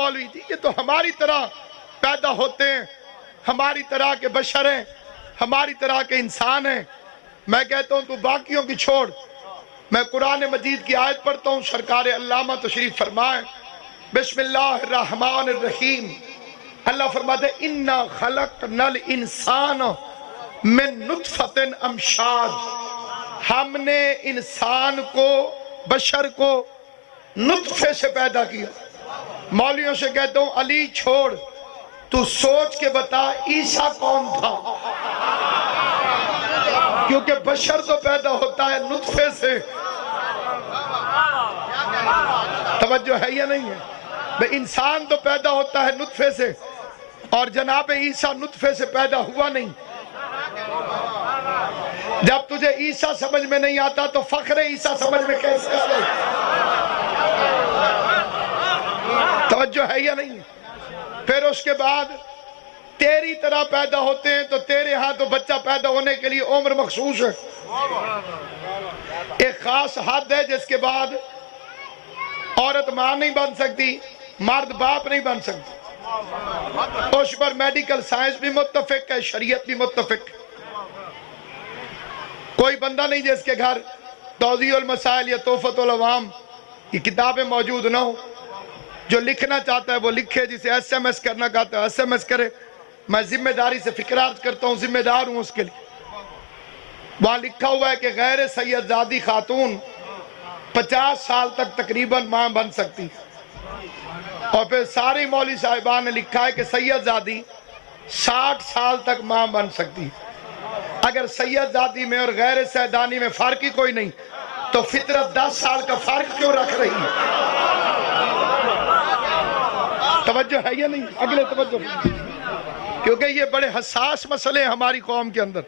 مولوی جی یہ تو ہماری طرح پیدا ہوتے ہیں، ہماری طرح کے بشر ہیں، ہماری طرح کے انسان ہیں۔ میں کہتا ہوں تو باقیوں کی چھوڑ، میں قرآن مجید کی آیت پڑھتا ہوں، سرکار علامہ تشریف فرمائیں، بسم اللہ الرحمن الرحیم۔ اللہ فرماتے ہیں اِنَّا خَلَقْنَا الْإِنسَانَ مِن نُطْفَةٍ امشاج، ہم نے انسان کو، بشر کو نطفے سے پیدا کیا۔ مولویوں سے کہتا ہوں علی چھوڑ، تو سوچ کے بتا عیسیٰ کون تھا؟ کیونکہ بشر تو پیدا ہوتا ہے نطفے سے۔ توجہ ہے یا نہیں ہے؟ بھئی انسان تو پیدا ہوتا ہے نطفے سے، اور جناب عیسیٰ نطفے سے پیدا ہوا نہیں۔ جب تجھے عیسیٰ سمجھ میں نہیں آتا تو فخر عیسیٰ سمجھ میں کیسے آئے؟ توجہ ہے یا نہیں؟ پھر اس کے بعد تیری طرح پیدا ہوتے ہیں، تو تیرے ہاں تو بچہ پیدا ہونے کے لیے عمر مخصوص ہے، ایک خاص حد ہے جس کے بعد عورت ماں نہیں بن سکتی، مرد باپ نہیں بن سکتی۔ اس پر میڈیکل سائنس بھی متفق ہے، شریعت بھی متفق ہے۔ کوئی بندہ نہیں جس کے گھر توضیح المسائل یا تحفۃ العوام کی کتابیں موجود نہ ہو، جو لکھنا چاہتا ہے وہ لکھے، جسے ایس ایم ایس کرنا چاہتا ہے ایس ایم ایس کرے۔ میں ذمہ داری سے فکرات کرتا ہوں، ذمہ دار ہوں اس کے لیے۔ وہاں لکھا ہوا ہے کہ غیر سید زادی خاتون 50 سال تک تقریباً ماں بن سکتی، اور پھر سارے مولوی صاحبان نے لکھا ہے کہ سید زادی 60 سال تک ماں بن سکتی۔ اگر سید زادی میں اور غیر سیدانی میں فرق ہی کوئی نہیں تو فطرت 10 سال کا فرق کیوں رکھ رہی ہے؟ توجہ ہے یا نہیں؟ اگلے توجہ، کیونکہ یہ بڑے حساس مسئلے ہیں ہماری قوم کے اندر۔